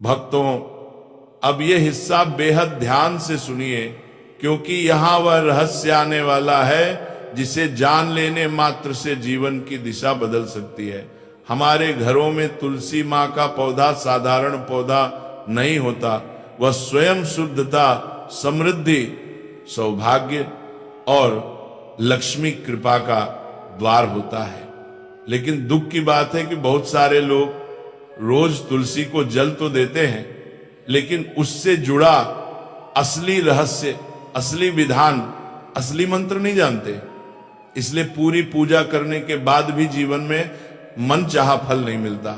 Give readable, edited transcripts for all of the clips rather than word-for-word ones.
भक्तों, अब ये हिस्सा बेहद ध्यान से सुनिए, क्योंकि यहां वह रहस्य आने वाला है जिसे जान लेने मात्र से जीवन की दिशा बदल सकती है। हमारे घरों में तुलसी माँ का पौधा साधारण पौधा नहीं होता, वह स्वयं शुद्धता, समृद्धि, सौभाग्य और लक्ष्मी कृपा का द्वार होता है। लेकिन दुख की बात है कि बहुत सारे लोग रोज तुलसी को जल तो देते हैं, लेकिन उससे जुड़ा असली रहस्य, असली विधान, असली मंत्र नहीं जानते। इसलिए पूरी पूजा करने के बाद भी जीवन में मन चाहा फल नहीं मिलता,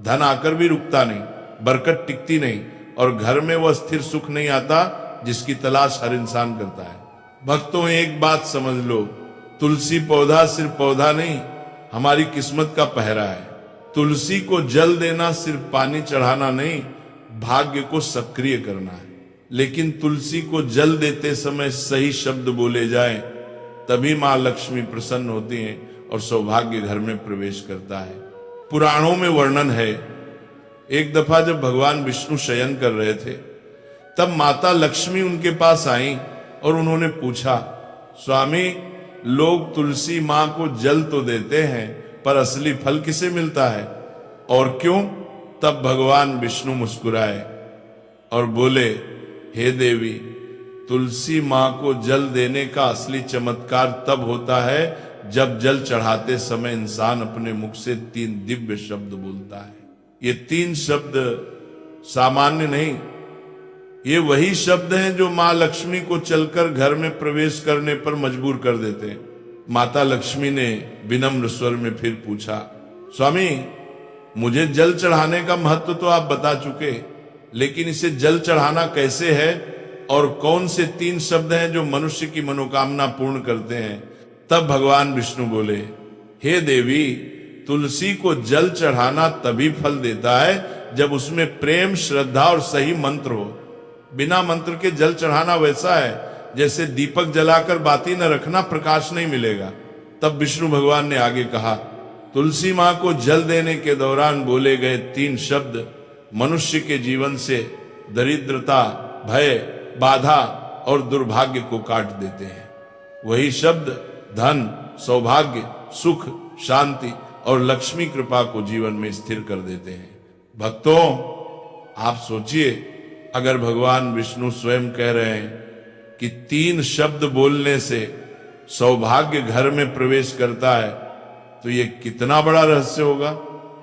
धन आकर भी रुकता नहीं, बरकत टिकती नहीं, और घर में वह स्थिर सुख नहीं आता जिसकी तलाश हर इंसान करता है। भक्तों, एक बात समझ लो, तुलसी पौधा सिर्फ पौधा नहीं, हमारी किस्मत का पहरा है। तुलसी को जल देना सिर्फ पानी चढ़ाना नहीं, भाग्य को सक्रिय करना है। लेकिन तुलसी को जल देते समय सही शब्द बोले जाए, तभी मां लक्ष्मी प्रसन्न होती हैं और सौभाग्य घर में प्रवेश करता है। पुराणों में वर्णन है, एक दफा जब भगवान विष्णु शयन कर रहे थे, तब माता लक्ष्मी उनके पास आई और उन्होंने पूछा, स्वामी, लोग तुलसी मां को जल तो देते हैं, पर असली फल किसे मिलता है और क्यों? तब भगवान विष्णु मुस्कुराए और बोले, हे देवी, तुलसी मां को जल देने का असली चमत्कार तब होता है जब जल चढ़ाते समय इंसान अपने मुख से 3 दिव्य शब्द बोलता है। ये 3 शब्द सामान्य नहीं, ये वही शब्द हैं जो मां लक्ष्मी को चलकर घर में प्रवेश करने पर मजबूर कर देते हैं। माता लक्ष्मी ने विनम्र स्वर में फिर पूछा, स्वामी, मुझे जल चढ़ाने का महत्व तो आप बता चुके, लेकिन इसे जल चढ़ाना कैसे है और कौन से 3 शब्द हैं जो मनुष्य की मनोकामना पूर्ण करते हैं? तब भगवान विष्णु बोले, हे देवी, तुलसी को जल चढ़ाना तभी फल देता है जब उसमें प्रेम, श्रद्धा और सही मंत्र हो। बिना मंत्र के जल चढ़ाना वैसा है जैसे दीपक जलाकर बाती न रखना, प्रकाश नहीं मिलेगा। तब विष्णु भगवान ने आगे कहा, तुलसी मां को जल देने के दौरान बोले गए 3 शब्द मनुष्य के जीवन से दरिद्रता, भय, बाधा और दुर्भाग्य को काट देते हैं। वही शब्द धन, सौभाग्य, सुख, शांति और लक्ष्मी कृपा को जीवन में स्थिर कर देते हैं। भक्तों, आप सोचिए, अगर भगवान विष्णु स्वयं कह रहे हैं कि 3 शब्द बोलने से सौभाग्य घर में प्रवेश करता है, तो ये कितना बड़ा रहस्य होगा।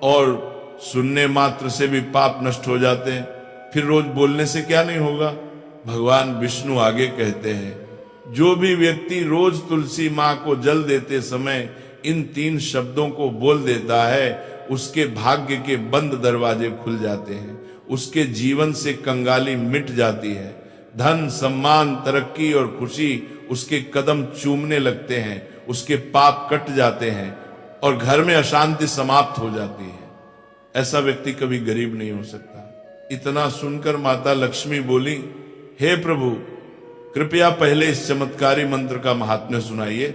और सुनने मात्र से भी पाप नष्ट हो जाते हैं, फिर रोज बोलने से क्या नहीं होगा। भगवान विष्णु आगे कहते हैं, जो भी व्यक्ति रोज तुलसी मां को जल देते समय इन 3 शब्दों को बोल देता है, उसके भाग्य के बंद दरवाजे खुल जाते हैं, उसके जीवन से कंगाली मिट जाती है, धन, सम्मान, तरक्की और खुशी उसके कदम चूमने लगते हैं, उसके पाप कट जाते हैं और घर में अशांति समाप्त हो जाती है। ऐसा व्यक्ति कभी गरीब नहीं हो सकता। इतना सुनकर माता लक्ष्मी बोली, हे प्रभु, कृपया पहले इस चमत्कारी मंत्र का महात्म्य सुनाइए,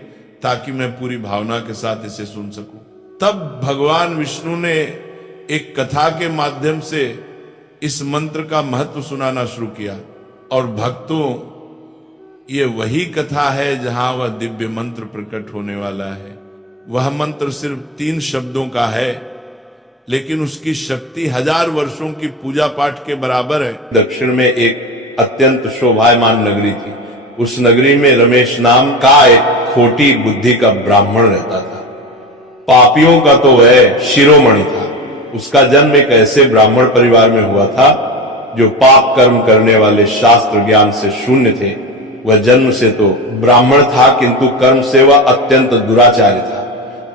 ताकि मैं पूरी भावना के साथ इसे सुन सकूं। तब भगवान विष्णु ने एक कथा के माध्यम से इस मंत्र का महत्व सुनाना शुरू किया। और भक्तों, ये वही कथा है जहां वह दिव्य मंत्र प्रकट होने वाला है। वह मंत्र सिर्फ 3 शब्दों का है, लेकिन उसकी शक्ति 1000 वर्षों की पूजा पाठ के बराबर है। दक्षिण में एक अत्यंत शोभायमान नगरी थी। उस नगरी में रमेश नाम का एक खोटी बुद्धि का ब्राह्मण रहता था। पापियों का तो वह शिरोमणि था। उसका जन्म एक ऐसे ब्राह्मण परिवार में हुआ था जो पाप कर्म करने वाले शास्त्र ज्ञान से शून्य थे। वह जन्म से तो ब्राह्मण था, किंतु कर्म से वह अत्यंत दुराचारी था।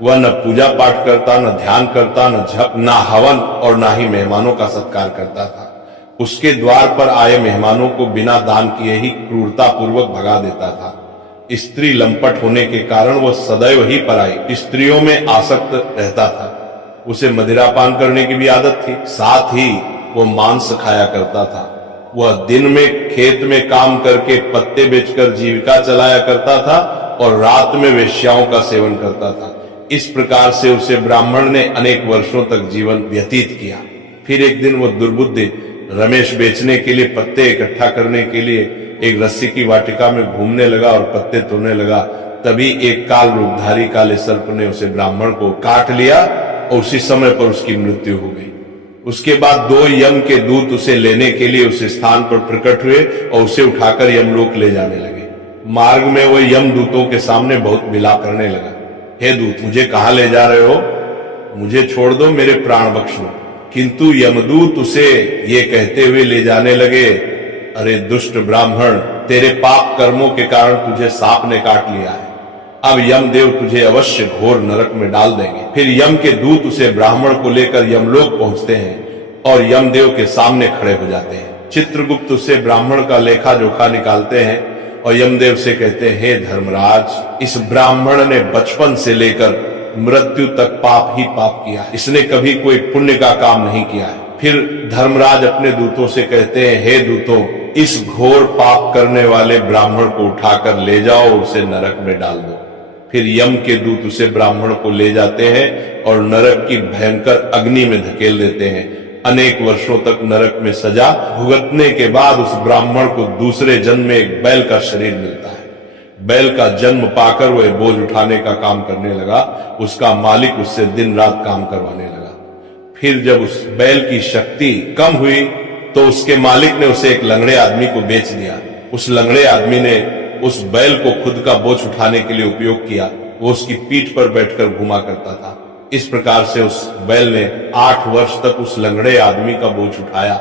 वह न पूजा पाठ करता, न ध्यान करता, न जप, न हवन और न ही मेहमानों का सत्कार करता था। उसके द्वार पर आए मेहमानों को बिना दान किए ही क्रूरता पूर्वक भगा देता था। स्त्री लंपट होने के कारण वह सदैव ही पराई स्त्रियों में आसक्त रहता था। उसे मदिरापान करने की भी आदत थी, साथ ही वह मांस खाया करता था। वह दिन में खेत में काम करके पत्ते बेचकर जीविका चलाया करता था और रात में वेश्याओं का सेवन करता था। इस प्रकार से उसे ब्राह्मण ने अनेक वर्षों तक जीवन व्यतीत किया। फिर एक दिन वो दुर्बुद्धि रमेश बेचने के लिए पत्ते इकट्ठा करने के लिए एक रस्सी की वाटिका में घूमने लगा और पत्ते तोड़ने लगा, तभी एक काल रूपधारी काले सर्प ने उसे ब्राह्मण को काट लिया और उसी समय पर उसकी मृत्यु हो गई। उसके बाद 2 यम के दूत उसे लेने के लिए उस स्थान पर प्रकट हुए और उसे उठाकर यमलोक ले जाने लगे। मार्ग में वो यम दूतों के सामने बहुत विलाप करने लगा, हे दूत, मुझे कहां ले जा रहे हो? मुझे छोड़ दो, मेरे प्राण बख्श लो। किंतु यमदूत उसे ये कहते हुए ले जाने लगे, अरे दुष्ट ब्राह्मण, तेरे पाप कर्मों के कारण तुझे सांप ने काट लिया है, अब यमदेव तुझे अवश्य घोर नरक में डाल देंगे। फिर यम के दूत उसे ब्राह्मण को लेकर यमलोक पहुंचते हैं और यमदेव के सामने खड़े हो जाते हैं। चित्रगुप्त उसे ब्राह्मण का लेखा जोखा निकालते हैं और यमदेव से कहते हैं, हे धर्मराज, इस ब्राह्मण ने बचपन से लेकर मृत्यु तक पाप ही पाप किया है, इसने कभी कोई पुण्य का काम नहीं किया है। फिर धर्मराज अपने दूतों से कहते हैं, हे दूतों, इस घोर पाप करने वाले ब्राह्मण को उठाकर ले जाओ और उसे नरक में डाल दो। फिर यम के दूत उसे ब्राह्मण को ले जाते हैं और नरक की भयंकर अग्नि में धकेल देते हैं। अनेक वर्षों तक नरक में सजा भुगतने के बाद उस ब्राह्मण को दूसरे जन्म में एक बैल का शरीर मिलता है। बैल का जन्म पाकर वह बोझ उठाने का काम करने लगा। उसका मालिक उससे दिन रात काम करवाने लगा। फिर जब उस बैल की शक्ति कम हुई तो उसके मालिक ने उसे एक लंगड़े आदमी को बेच दिया। उस लंगड़े आदमी ने उस बैल को खुद का बोझ उठाने के लिए उपयोग किया। वो उसकी पीठ पर बैठकर घुमा करता था। इस प्रकार से उस बैल ने 8 वर्ष तक उस लंगड़े आदमी का बोझ उठाया।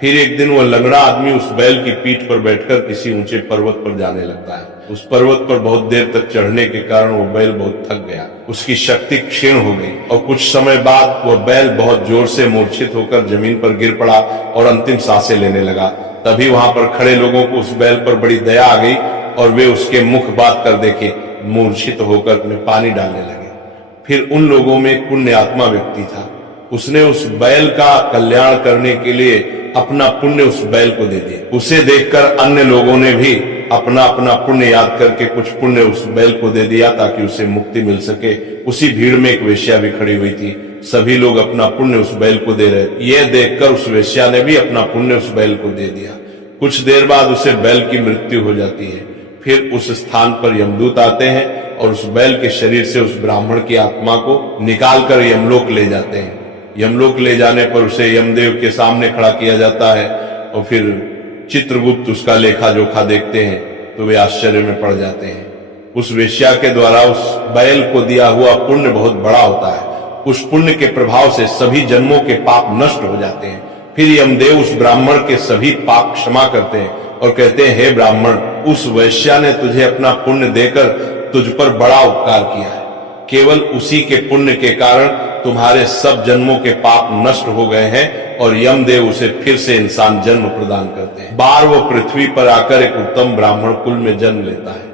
फिर एक दिन वो लंगड़ा आदमी उस बैल की पीठ पर बैठकर किसी ऊंचे पर्वत पर जाने लगता है। उस पर्वत पर बहुत देर तक चढ़ने के कारण वो बैल बहुत थक गया, उसकी शक्ति क्षीण हो गई और कुछ समय बाद वह बैल बहुत जोर से मूर्छित होकर जमीन पर गिर पड़ा और अंतिम सांसें लेने लगा। तभी वहां पर खड़े लोगों को उस बैल पर बड़ी दया आ गई और वे उसके मुख बात कर देखे मूर्छित होकर में पानी डालने लगे। फिर उन लोगों में एक पुण्य आत्मा व्यक्ति था। उसने उस बैल का कल्याण करने के लिए अपना पुण्य उस बैल को दे दिया। उसे देखकर अन्य लोगों ने भी अपना अपना पुण्य याद करके कुछ पुण्य उस बैल को दे दिया ताकि उसे मुक्ति मिल सके। उसी भीड़ में एक वेश्या भी खड़ी हुई थी। सभी लोग अपना पुण्य उस बैल को दे रहे। यह देखकर उस वेश्या ने भी अपना पुण्य उस बैल को दे दिया। कुछ देर बाद उसे बैल की मृत्यु हो जाती है। फिर उस स्थान पर यमदूत आते हैं और उस बैल के शरीर से उस ब्राह्मण की आत्मा को निकालकर यमलोक ले जाते हैं। यमलोक ले जाने पर उसे यमदेव के सामने खड़ा किया जाता है और फिर चित्रगुप्त उसका लेखा जोखा देखते हैं तो वे आश्चर्य में पड़ जाते हैं। उस वेश्या के द्वारा उस बैल को दिया हुआ पुण्य बहुत बड़ा होता है। उस पुण्य के प्रभाव से सभी जन्मों के पाप नष्ट हो जाते हैं। फिर यमदेव उस ब्राह्मण के सभी पाप क्षमा करते हैं और कहते हैं, हे ब्राह्मण, उस वेश्या ने तुझे अपना पुण्य देकर तुझ पर बड़ा उपकार किया है। केवल उसी के पुण्य के कारण तुम्हारे सब जन्मों के पाप नष्ट हो गए हैं और यमदेव उसे फिर से इंसान जन्म प्रदान करते हैं। बार वो पृथ्वी पर आकर एक उत्तम ब्राह्मण कुल में जन्म लेता है।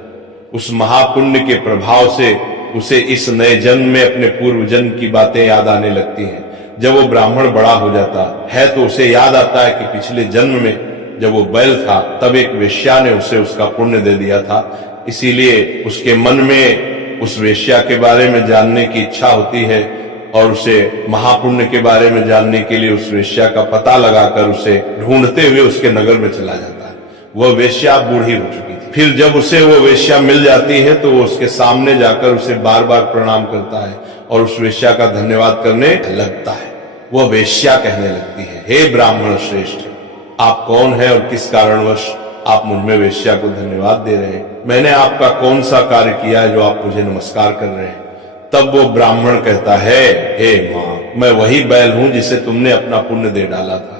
उस महापुण्य के प्रभाव से उसे इस नए जन्म में अपने पूर्व जन्म की बातें याद आने लगती हैं। जब वो ब्राह्मण बड़ा हो जाता है तो उसे याद आता है कि पिछले जन्म में जब वो बैल था तब एक वेश्या ने उसे उसका पुण्य दे दिया था। इसीलिए उसके मन में उस वेश्या के बारे में जानने की इच्छा होती है और उसे महापुण्य के बारे में जानने के लिए उस वेश्या का पता लगाकर उसे ढूंढते हुए उसके नगर में चला जाता है। वह वेश्या बूढ़ी हो चुकी थी। फिर जब उसे वो वेश्या मिल जाती है तो वो उसके सामने जाकर उसे बार बार प्रणाम करता है और उस वेश्या का धन्यवाद करने लगता है। वह वेश्या कहने लगती है, हे ब्राह्मण श्रेष्ठ, आप कौन है और किस कारणवश आप मुझ में वेश्या को धन्यवाद दे रहे हैं? मैंने आपका कौन सा कार्य किया है जो आप मुझे नमस्कार कर रहे हैं? तब वो ब्राह्मण कहता है, हे मां, मैं वही बैल हूं जिसे तुमने अपना पुण्य दे डाला था।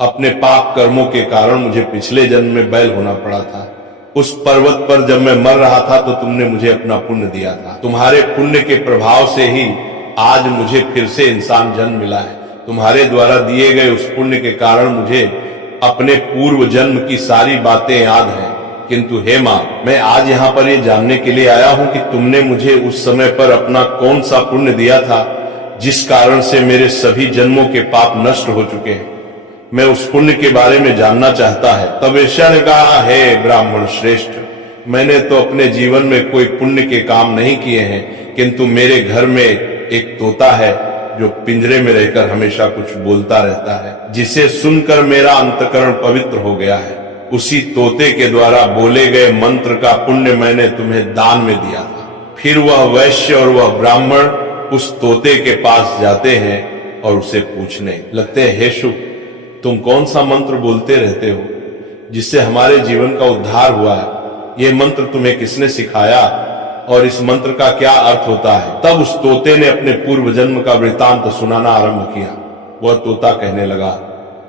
अपने पाप कर्मों के कारण मुझे पिछले जन्म में बैल होना पड़ा था। उस पर्वत पर जब मैं मर रहा था तो तुमने मुझे अपना पुण्य दिया था। तुम्हारे पुण्य के प्रभाव से ही आज मुझे फिर से इंसान जन्म मिला है। तुम्हारे द्वारा दिए गए उस पुण्य के कारण मुझे अपने पूर्व जन्म की सारी बातें याद हैं। किंतु हे मां, मैं आज यहाँ पर ये जानने के लिए आया हूं कि तुमने मुझे उस समय पर अपना कौन सा पुण्य दिया था जिस कारण से मेरे सभी जन्मों के पाप नष्ट हो चुके हैं। मैं उस पुण्य के बारे में जानना चाहता है। तब वेश्या ने कहा, हे ब्राह्मण श्रेष्ठ, मैंने तो अपने जीवन में कोई पुण्य के काम नहीं किए हैं, किंतु मेरे घर में एक तोता है जो पिंजरे में रहकर हमेशा कुछ बोलता रहता है, जिसे सुनकर मेरा अंतकरण पवित्र हो गया है। उसी तोते के द्वारा बोले गए मंत्र का पुण्य मैंने तुम्हें दान में दिया था। फिर वह वैश्य और वह ब्राह्मण उस तोते के पास जाते हैं और उसे पूछने लगते हैं, हे शुक, तुम कौन सा मंत्र बोलते रहते हो जिससे हमारे जीवन का उद्धार हुआ है? ये मंत्र तुम्हें किसने सिखाया और इस मंत्र का क्या अर्थ होता है? तब उस तोते ने अपने पूर्व जन्म का वृतांत सुनाना आरंभ किया। वह तोता कहने लगा,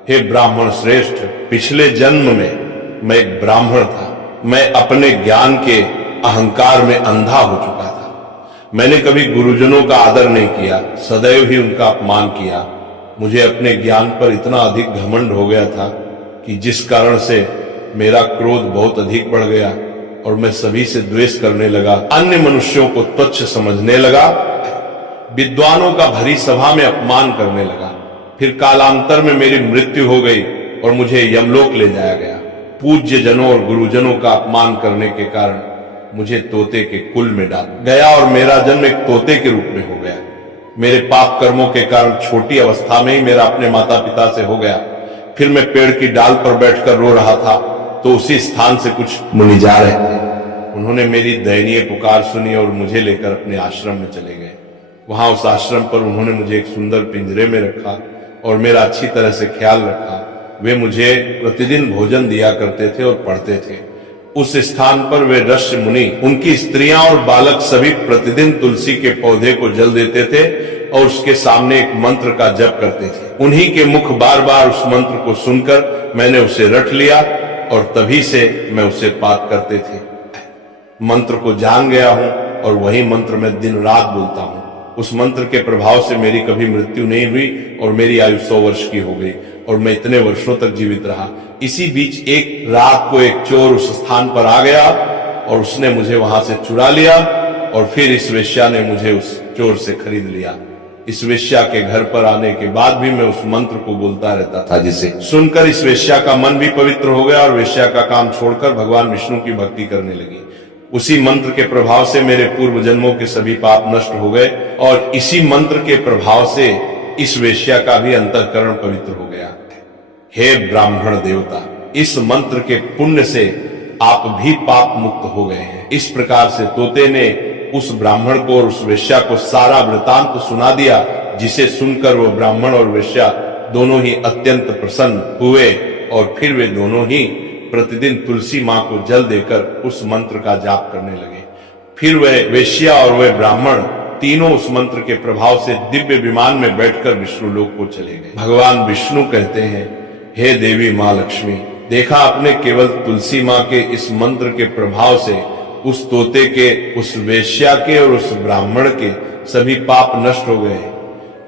हे ब्राह्मण श्रेष्ठ, पिछले जन्म में मैं एक ब्राह्मण था। मैं अपने ज्ञान के अहंकार में अंधा हो चुका था। मैंने कभी गुरुजनों का आदर नहीं किया, सदैव ही उनका अपमान किया। मुझे अपने ज्ञान पर इतना अधिक घमंड हो गया था कि जिस कारण से मेरा क्रोध बहुत अधिक बढ़ गया और मैं सभी से द्वेष करने लगा, अन्य मनुष्यों को तुच्छ समझने लगा, विद्वानों का भरी सभा में अपमान करने लगा। फिर कालांतर में मेरी मृत्यु हो गई और मुझे यमलोक ले जाया गया। पूज्य जनों और गुरुजनों का अपमान करने के कारण मुझे तोते के कुल में डाल गया और मेरा जन्म एक तोते के रूप में हो गया। मेरे पाप कर्मों के कारण छोटी अवस्था में ही मेरा अपने माता पिता से हो गया। फिर मैं पेड़ की डाल पर बैठकर रो रहा था तो उसी स्थान से कुछ मुनि जा रहे थे। उन्होंने मेरी दयनीय पुकार सुनी और मुझे लेकर अपने आश्रम में चले गए। वहां उस आश्रम पर उन्होंने मुझे एक सुंदर पिंजरे में रखा और मेरा अच्छी तरह से ख्याल रखा। वे मुझे प्रतिदिन भोजन दिया करते थे और पढ़ते थे। उस स्थान पर वे ऋषि मुनि, उनकी स्त्रियां और बालक सभी प्रतिदिन तुलसी के पौधे को जल देते थे और उसके सामने एक मंत्र का जप करते थे। उन्हीं के मुख बार बार उस मंत्र को सुनकर मैंने उसे रट लिया और तभी से मैं उसे पाठ करते थे। मंत्र को जान गया हूं और वही मंत्र मैं दिन रात बोलता हूं। उस मंत्र के प्रभाव से मेरी कभी मृत्यु नहीं हुई और मेरी आयु 100 वर्ष की हो गई और मैं इतने वर्षों तक जीवित रहा। इसी बीच एक रात को एक चोर उस स्थान पर आ गया और उसने मुझे वहां से चुरा लिया और फिर इस वेश्या ने मुझे उस चोर से खरीद लिया। इस वेश्या के घर पर आने के बाद भी मैं उस मंत्र को बोलता रहता था, जिसे सुनकर इस वेश्या का मन भी पवित्र हो गया और वेश्या का काम छोड़कर भगवान विष्णु की भक्ति करने लगी। उसी मंत्र के प्रभाव से मेरे पूर्व जन्मों के सभी पाप नष्ट हो गए और इसी मंत्र के प्रभाव से इस वेश्या का भी अंतःकरण पवित्र हो गया। हे ब्राह्मण देवता, इस मंत्र के पुण्य से आप भी पाप मुक्त हो गए हैं। इस प्रकार से तोते ने उस ब्राह्मण को और उस वेश्या को सारा वृतांत सुना दिया, जिसे सुनकर वो ब्राह्मण और वेश्या दोनों ही अत्यंत प्रसन्न हुए और फिर वे दोनों ही प्रतिदिन तुलसी मां को जल देकर उस मंत्र का जाप करने लगे। फिर वह वेश्या और वह ब्राह्मण तीनों उस मंत्र के प्रभाव से दिव्य विमान में बैठकर विष्णु लोक को चले गए। भगवान विष्णु कहते हैं, हे देवी मां लक्ष्मी, देखा आपने केवल तुलसी मां के इस मंत्र के प्रभाव से उस तोते के, उस वेश्या के और उस ब्राह्मण के सभी पाप नष्ट हो गए।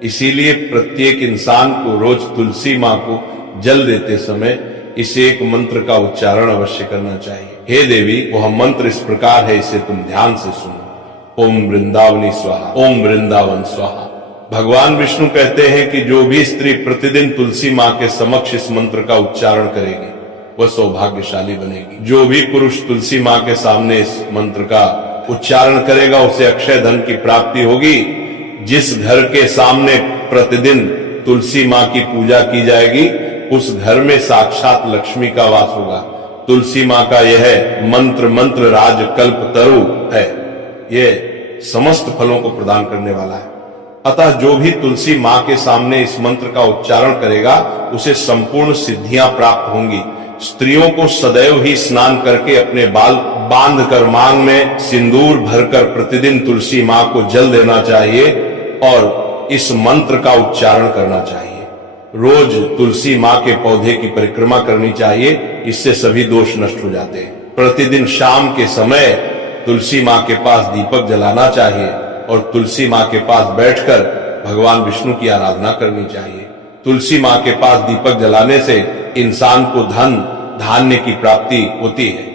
इसीलिए प्रत्येक इंसान को रोज तुलसी मां को जल देते समय इस एक मंत्र का उच्चारण अवश्य करना चाहिए। हे देवी, वह मंत्र इस प्रकार है, इसे तुम ध्यान से सुनो। ओम वृंदावनी स्वाहा, ओम वृंदावन स्वाहा। भगवान विष्णु कहते हैं कि जो भी स्त्री प्रतिदिन तुलसी मां के समक्ष इस मंत्र का उच्चारण करेगी वह सौभाग्यशाली बनेगी। जो भी पुरुष तुलसी मां के सामने इस मंत्र का उच्चारण करेगा उसे अक्षय धन की प्राप्ति होगी। जिस घर के सामने प्रतिदिन तुलसी मां की पूजा की जाएगी उस घर में साक्षात लक्ष्मी का वास होगा। तुलसी मां का यह मंत्र राज कल्प तरु है, यह समस्त फलों को प्रदान करने वाला है। अतः जो भी तुलसी मां के सामने इस मंत्र का उच्चारण करेगा उसे संपूर्ण सिद्धियां प्राप्त होंगी। स्त्रियों को सदैव ही स्नान करके अपने बाल बांध कर मांग में सिंदूर भरकर प्रतिदिन तुलसी मां को जल देना चाहिए और इस मंत्र का उच्चारण करना चाहिए। रोज तुलसी मां के पौधे की परिक्रमा करनी चाहिए, इससे सभी दोष नष्ट हो जाते हैं। प्रतिदिन शाम के समय तुलसी मां के पास दीपक जलाना चाहिए और तुलसी मां के पास बैठकर भगवान विष्णु की आराधना करनी चाहिए। तुलसी मां के पास दीपक जलाने से इंसान को धन धान्य की प्राप्ति होती है।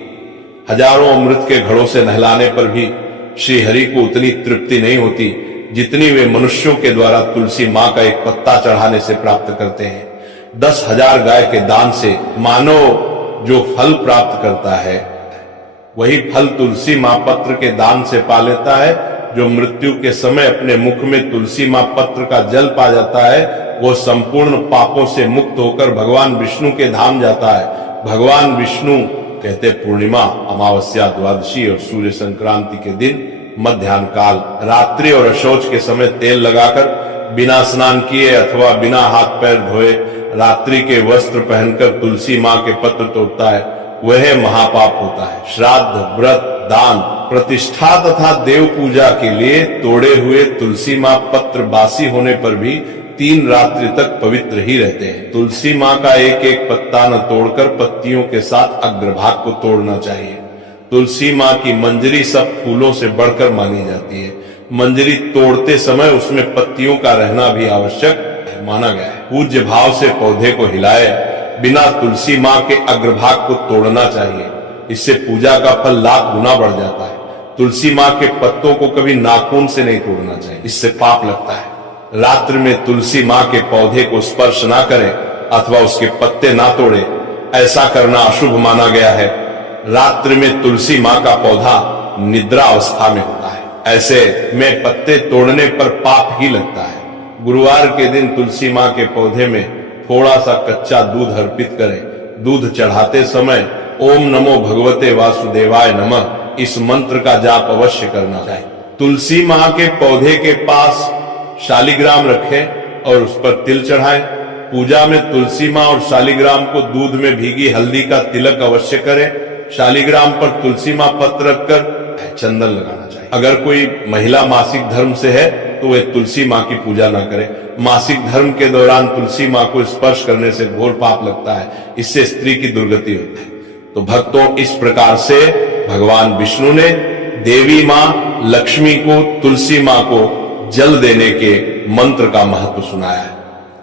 हजारों अमृत के घड़ों से नहलाने पर भी श्री हरि को उतनी तृप्ति नहीं होती जितनी वे मनुष्यों के द्वारा तुलसी मां का एक पत्ता चढ़ाने से प्राप्त करते हैं। 10,000 गाय के दान से मानव जो फल प्राप्त करता है वही फल तुलसी मां पत्र के दान से पा लेता है, जो मृत्यु के समय अपने मुख में तुलसी मां पत्र का जल पा जाता है, वो संपूर्ण पापों से मुक्त होकर भगवान विष्णु के धाम जाता है। भगवान विष्णु कहते पूर्णिमा, अमावस्या, द्वादशी और सूर्य संक्रांति के दिन मध्याह्न काल रात्रि और अशौच के समय तेल लगाकर बिना स्नान किए अथवा बिना हाथ पैर धोए रात्रि के वस्त्र पहनकर तुलसी मां के पत्र तोड़ता है, वह महापाप होता है। श्राद्ध, व्रत, दान, प्रतिष्ठा तथा देव पूजा के लिए तोड़े हुए तुलसी मां पत्र बासी होने पर भी 3 रात्रि तक पवित्र ही रहते हैं। तुलसी मां का एक एक पत्ता न तोड़कर पत्तियों के साथ अग्रभाग को तोड़ना चाहिए। तुलसी मां की मंजरी सब फूलों से बढ़कर मानी जाती है। मंजरी तोड़ते समय उसमें पत्तियों का रहना भी आवश्यक माना गया है। पूज्य भाव से पौधे को हिलाए बिना तुलसी मां के अग्रभाग को तोड़ना चाहिए, इससे पूजा का फल लाख गुना बढ़ जाता है। तुलसी मां के पत्तों को कभी नाखून से नहीं तोड़ना चाहिए, इससे पाप लगता है। रात्रि में तुलसी मां के पौधे को स्पर्श ना करें अथवा उसके पत्ते ना तोड़े, ऐसा करना अशुभ माना गया है। रात्रि में तुलसी मां का पौधा निद्रा अवस्था में होता है, ऐसे में पत्ते तोड़ने पर पाप ही लगता है। गुरुवार के दिन तुलसी मां के पौधे में थोड़ा सा कच्चा दूध अर्पित करें। दूध चढ़ाते समय ओम नमो भगवते वासुदेवाय नमः इस मंत्र का जाप अवश्य करना चाहिए। तुलसी मां के पौधे के पास शालिग्राम रखें और उस पर तिल चढ़ाएं। पूजा में तुलसी मां और शालिग्राम को दूध में भीगी हल्दी का तिलक अवश्य करें। शालिग्राम पर तुलसी मां पत्र रखकर चंदन लगाना चाहिए। अगर कोई महिला मासिक धर्म से है तो वे तुलसी मां की पूजा ना करे। मासिक धर्म के दौरान तुलसी मां को स्पर्श करने से घोर पाप लगता है, इससे स्त्री की दुर्गति होती है। तो भक्तों, इस प्रकार से भगवान विष्णु ने देवी मां लक्ष्मी को तुलसी मां को जल देने के मंत्र का महत्व सुनाया है।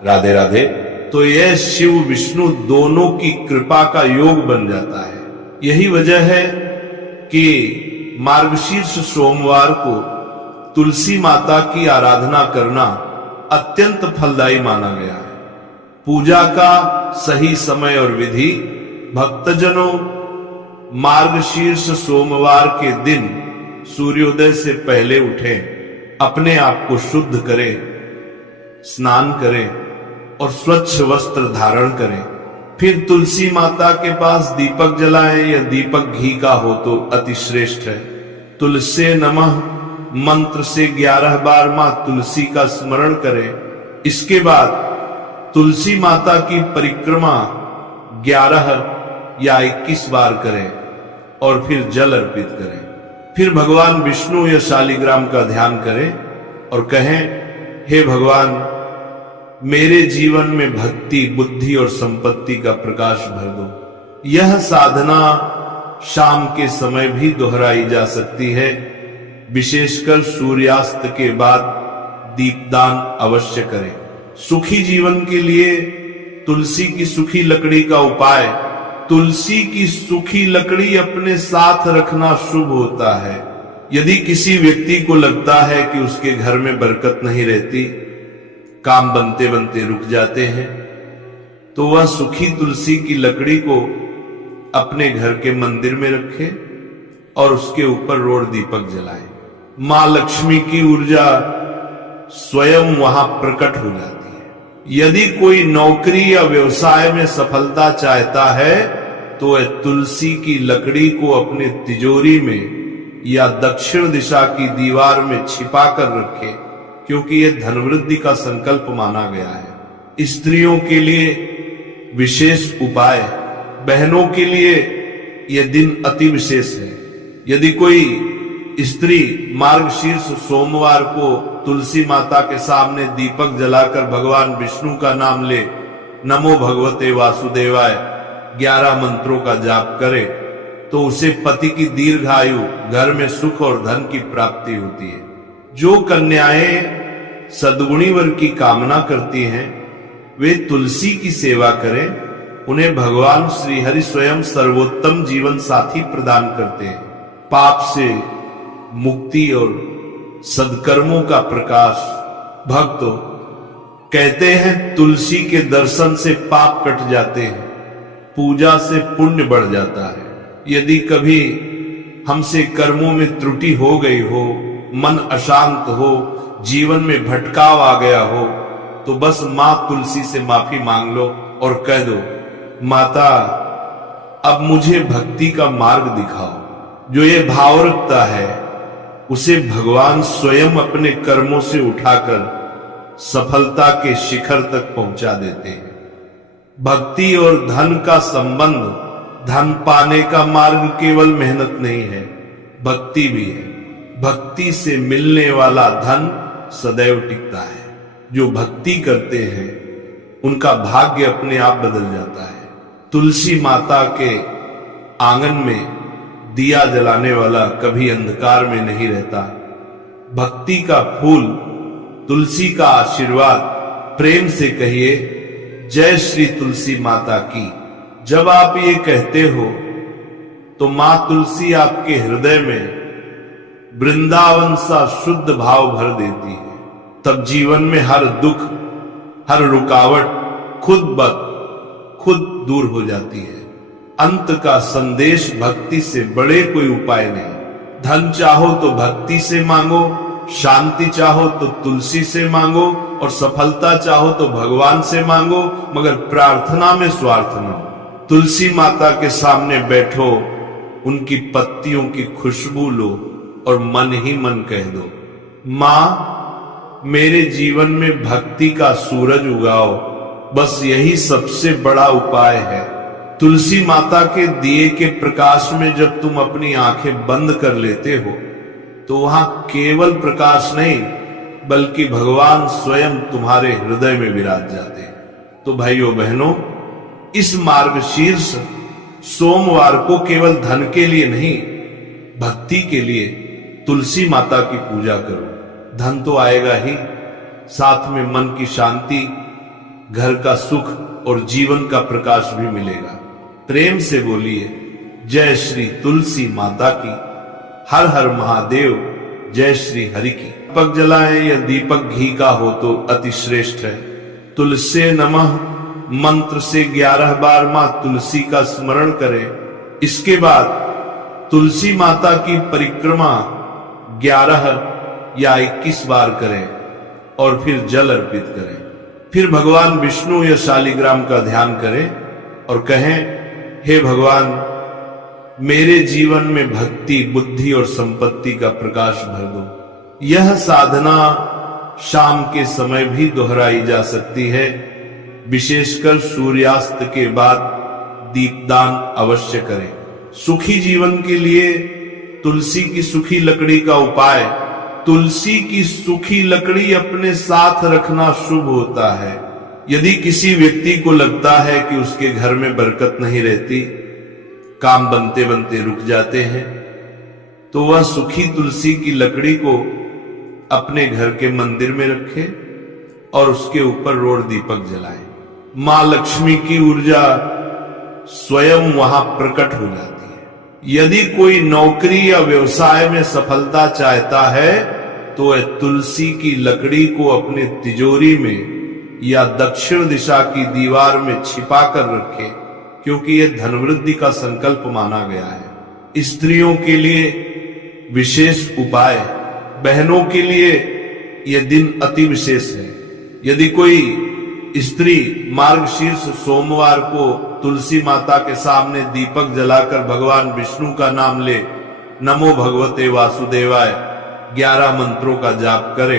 राधे राधे। तो यह शिव विष्णु दोनों की कृपा का योग बन जाता है। यही वजह है कि मार्गशीर्ष सोमवार को तुलसी माता की आराधना करना अत्यंत फलदायी माना गया है। पूजा का सही समय और विधि, भक्तजनों मार्गशीर्ष सोमवार के दिन सूर्योदय से पहले उठें, अपने आप को शुद्ध करें, स्नान करें और स्वच्छ वस्त्र धारण करें। फिर तुलसी माता के पास दीपक जलाएं, या दीपक घी का हो तो अति श्रेष्ठ है। तुलसी नमः मंत्र से 11 बार मां तुलसी का स्मरण करें। इसके बाद तुलसी माता की परिक्रमा 11 या 21 बार करें और फिर जल अर्पित करें। फिर भगवान विष्णु या शालिग्राम का ध्यान करें और कहें, हे भगवान, मेरे जीवन में भक्ति, बुद्धि और संपत्ति का प्रकाश भर दो। यह साधना शाम के समय भी दोहराई जा सकती है। विशेषकर सूर्यास्त के बाद दीपदान अवश्य करें। सुखी जीवन के लिए तुलसी की सूखी लकड़ी का उपाय, तुलसी की सूखी लकड़ी अपने साथ रखना शुभ होता है। यदि किसी व्यक्ति को लगता है कि उसके घर में बरकत नहीं रहती, काम बनते बनते रुक जाते हैं, तो वह सूखी तुलसी की लकड़ी को अपने घर के मंदिर में रखे और उसके ऊपर रोड दीपक जलाए। मां लक्ष्मी की ऊर्जा स्वयं वहां प्रकट हो जाती है। यदि कोई नौकरी या व्यवसाय में सफलता चाहता है तो वह तुलसी की लकड़ी को अपने तिजोरी में या दक्षिण दिशा की दीवार में छिपा कर रखे, क्योंकि यह धनवृद्धि का संकल्प माना गया है। स्त्रियों के लिए विशेष उपाय, बहनों के लिए यह दिन अति विशेष है। यदि कोई स्त्री मार्गशीर्ष सोमवार को तुलसी माता के सामने दीपक जलाकर भगवान विष्णु का नाम ले, नमो भगवते वासुदेवाय 11 मंत्रों का जाप करे, तो उसे पति की दीर्घायु, घर में सुख और धन की प्राप्ति होती है। जो कन्याएं सद्गुणी वर की कामना करती हैं, वे तुलसी की सेवा करें। उन्हें भगवान श्री हरि स्वयं सर्वोत्तम जीवन साथी प्रदान करते हैं। पाप से मुक्ति और सदकर्मों का प्रकाश। भक्तों, कहते हैं तुलसी के दर्शन से पाप कट जाते हैं, पूजा से पुण्य बढ़ जाता है। यदि कभी हमसे कर्मों में त्रुटि हो गई हो, मन अशांत हो, जीवन में भटकाव आ गया हो, तो बस मां तुलसी से माफी मांग लो और कह दो, माता अब मुझे भक्ति का मार्ग दिखाओ। जो ये भाव रखता है उसे भगवान स्वयं अपने कर्मों से उठाकर सफलता के शिखर तक पहुंचा देते हैं। भक्ति और धन का संबंध, धन पाने का मार्ग केवल मेहनत नहीं है, भक्ति भी है। भक्ति से मिलने वाला धन सदैव टिकता है। जो भक्ति करते हैं उनका भाग्य अपने आप बदल जाता है। तुलसी माता के आंगन में दिया जलाने वाला कभी अंधकार में नहीं रहता। भक्ति का फूल, तुलसी का आशीर्वाद, प्रेम से कहिए जय श्री तुलसी माता की। जब आप ये कहते हो तो मां तुलसी आपके हृदय में वृंदावन सा शुद्ध भाव भर देती है। तब जीवन में हर दुख, हर रुकावट खुद दूर हो जाती है। अंत का संदेश भक्ति से बड़े कोई उपाय नहीं। धन चाहो तो भक्ति से मांगो, शांति चाहो तो तुलसी से मांगो, और सफलता चाहो तो भगवान से मांगो, मगर प्रार्थना में स्वार्थ न हो। तुलसी माता के सामने बैठो, उनकी पत्तियों की खुशबू लो और मन ही मन कह दो, मां मेरे जीवन में भक्ति का सूरज उगाओ। बस यही सबसे बड़ा उपाय है। तुलसी माता के दिए के प्रकाश में जब तुम अपनी आंखें बंद कर लेते हो तो वहां केवल प्रकाश नहीं बल्कि भगवान स्वयं तुम्हारे हृदय में विराज जाते हैं। तो भाइयों बहनों, इस मार्गशीर्ष सोमवार को केवल धन के लिए नहीं, भक्ति के लिए तुलसी माता की पूजा करो। धन तो आएगा ही, साथ में मन की शांति, घर का सुख और जीवन का प्रकाश भी मिलेगा। प्रेम से बोलिए जय श्री तुलसी माता की। हर हर महादेव, जय श्री हरि की। दीपक जलाएं या दीपक घी का हो तो अति श्रेष्ठ है। तुलसे नमः मंत्र से 11 बार मां तुलसी का स्मरण करें। इसके बाद तुलसी माता की परिक्रमा 11 या 21 बार करें और फिर जल अर्पित करें। फिर भगवान विष्णु या शालिग्राम का ध्यान करें और कहें, हे भगवान मेरे जीवन में भक्ति, बुद्धि और संपत्ति का प्रकाश भर दो। यह साधना शाम के समय भी दोहराई जा सकती है। विशेषकर सूर्यास्त के बाद दीपदान अवश्य करें। सुखी जीवन के लिए तुलसी की सूखी लकड़ी का उपाय। तुलसी की सूखी लकड़ी अपने साथ रखना शुभ होता है। यदि किसी व्यक्ति को लगता है कि उसके घर में बरकत नहीं रहती, काम बनते बनते रुक जाते हैं, तो वह सूखी तुलसी की लकड़ी को अपने घर के मंदिर में रखे और उसके ऊपर रोड दीपक जलाए। मां लक्ष्मी की ऊर्जा स्वयं वहां प्रकट हो जाती है। यदि कोई नौकरी या व्यवसाय में सफलता चाहता है तो वह तुलसी की लकड़ी को अपने तिजोरी में या दक्षिण दिशा की दीवार में छिपा कर रखे, क्योंकि यह धनवृद्धि का संकल्प माना गया है। स्त्रियों के लिए विशेष उपाय, बहनों के लिए यह दिन अति विशेष है। यदि कोई स्त्री मार्गशीर्ष सोमवार को तुलसी माता के सामने दीपक जलाकर भगवान विष्णु का नाम ले, नमो भगवते वासुदेवाय 11 मंत्रों का जाप करे,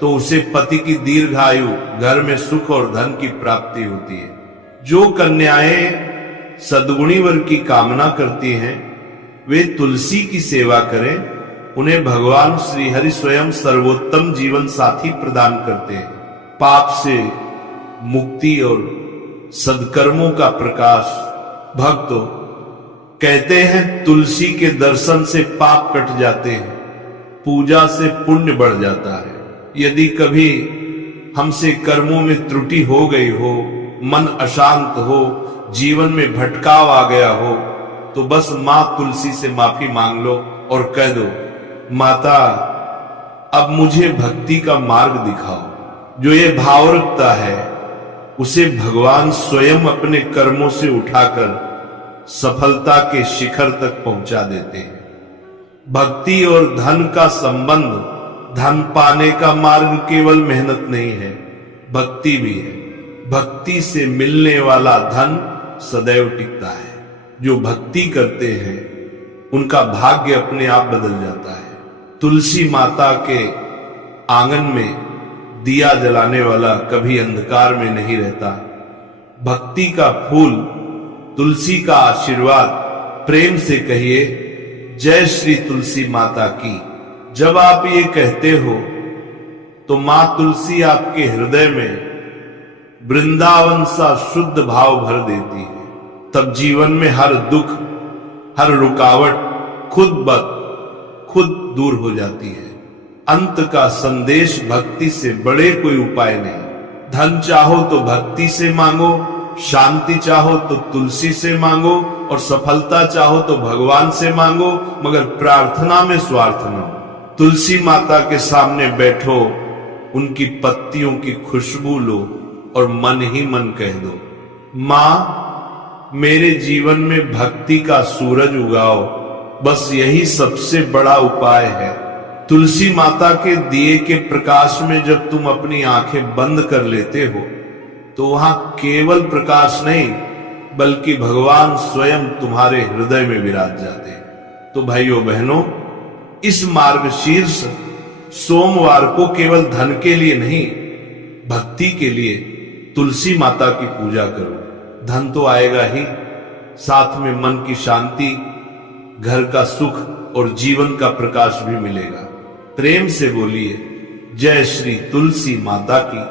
तो उसे पति की दीर्घायु, घर में सुख और धन की प्राप्ति होती है। जो कन्याएं सद्गुणी वर की कामना करती हैं वे तुलसी की सेवा करें। उन्हें भगवान श्री हरि स्वयं सर्वोत्तम जीवन साथी प्रदान करते हैं। पाप से मुक्ति और सदकर्मों का प्रकाश। भक्तों, कहते हैं तुलसी के दर्शन से पाप कट जाते हैं, पूजा से पुण्य बढ़ जाता है। यदि कभी हमसे कर्मों में त्रुटि हो गई हो, मन अशांत हो, जीवन में भटकाव आ गया हो, तो बस मां तुलसी से माफी मांग लो और कह दो, माता अब मुझे भक्ति का मार्ग दिखाओ। जो ये भाव रखता है उसे भगवान स्वयं अपने कर्मों से उठाकर सफलता के शिखर तक पहुंचा देते हैं। भक्ति और धन का संबंध, धन पाने का मार्ग केवल मेहनत नहीं है, भक्ति भी है। भक्ति से मिलने वाला धन सदैव टिकता है। जो भक्ति करते हैं उनका भाग्य अपने आप बदल जाता है। तुलसी माता के आंगन में दिया जलाने वाला कभी अंधकार में नहीं रहता। भक्ति का फूल, तुलसी का आशीर्वाद, प्रेम से कहिए जय श्री तुलसी माता की। जब आप ये कहते हो तो मां तुलसी आपके हृदय में वृंदावन सा शुद्ध भाव भर देती है। तब जीवन में हर दुख, हर रुकावट खुद दूर हो जाती है। अंत का संदेश भक्ति से बड़े कोई उपाय नहीं। धन चाहो तो भक्ति से मांगो, शांति चाहो तो तुलसी से मांगो, और सफलता चाहो तो भगवान से मांगो, मगर प्रार्थना में स्वार्थ न हो। तुलसी माता के सामने बैठो, उनकी पत्तियों की खुशबू लो और मन ही मन कह दो, मां मेरे जीवन में भक्ति का सूरज उगाओ। बस यही सबसे बड़ा उपाय है। तुलसी माता के दिए के प्रकाश में जब तुम अपनी आंखें बंद कर लेते हो तो वहां केवल प्रकाश नहीं बल्कि भगवान स्वयं तुम्हारे हृदय में विराज जाते हैं। तो भाइयों बहनों, इस मार्गशीर्ष सोमवार को केवल धन के लिए नहीं, भक्ति के लिए तुलसी माता की पूजा करो। धन तो आएगा ही, साथ में मन की शांति, घर का सुख और जीवन का प्रकाश भी मिलेगा। प्रेम से बोलिए जय श्री तुलसी माता की।